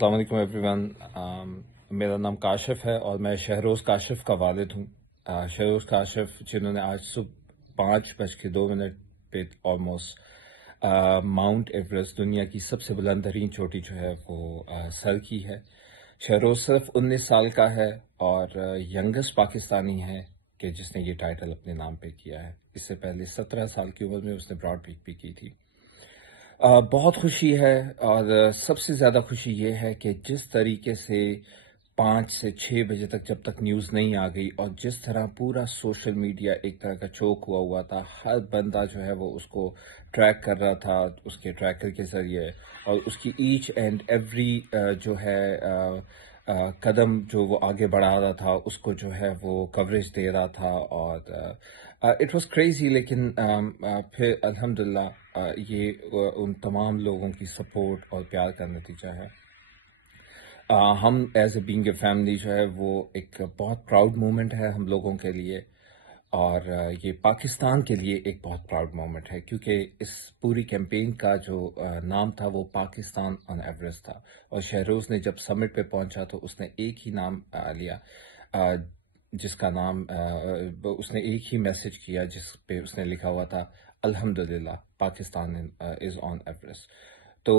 السلام علیکم every one. میرا نام کاشف ہے اور میں شہروز کاشف کا والد ہوں. شہروز کاشف جنہوں نے آج صبح 5:02 پہ آلموسٹ ماؤنٹ ایوریسٹ دنیا کی سب سے بلند ترین چوٹی جو ہے وہ سر کی ہے. شہروز صرف 19 سال کا ہے اور ینگسٹ پاکستانی ہے کہ جس نے یہ ٹائٹل اپنے نام پہ کیا ہے. اس سے پہلے 17 سال کی عمر میں اس نے براڈ پیک بھی کی تھی. بہت خوشی ہے اور سب سے زیادہ خوشی یہ ہے کہ جس طریقے سے 5 سے 6 بجے تک جب تک نیوز نہیں آ گئی اور جس طرح پورا سوشل میڈیا ایک طرح کا چوک ہوا تھا، ہر بندہ جو ہے وہ اس کو ٹریک کر رہا تھا اس کے ٹریکر کے ذریعے، اور اس کی ایچ اینڈ ایوری جو ہے قدم جو وہ آگے بڑھا رہا تھا اس کو جو ہے وہ کوریج دے رہا تھا. اور اٹ واز کریزی. لیکن پھر الحمدللہ یہ ان تمام لوگوں کی سپورٹ اور پیار کا نتیجہ ہے. ہم as a being a family جو ہے وہ ایک بہت پراؤڈ مومنٹ ہے ہم لوگوں کے لیے، اور یہ پاکستان کے لیے ایک بہت پراؤڈ مومنٹ ہے کیونکہ اس پوری کیمپین کا جو نام تھا وہ پاکستان آن ایوریسٹ تھا. اور شہروز نے جب سمٹ پہ پہنچا تو اس نے ایک ہی نام لیا، جس کا نام اس نے ایک ہی میسج کیا جس پہ اس نے لکھا ہوا تھا الحمدللہ پاکستان از آن ایوریسٹ. تو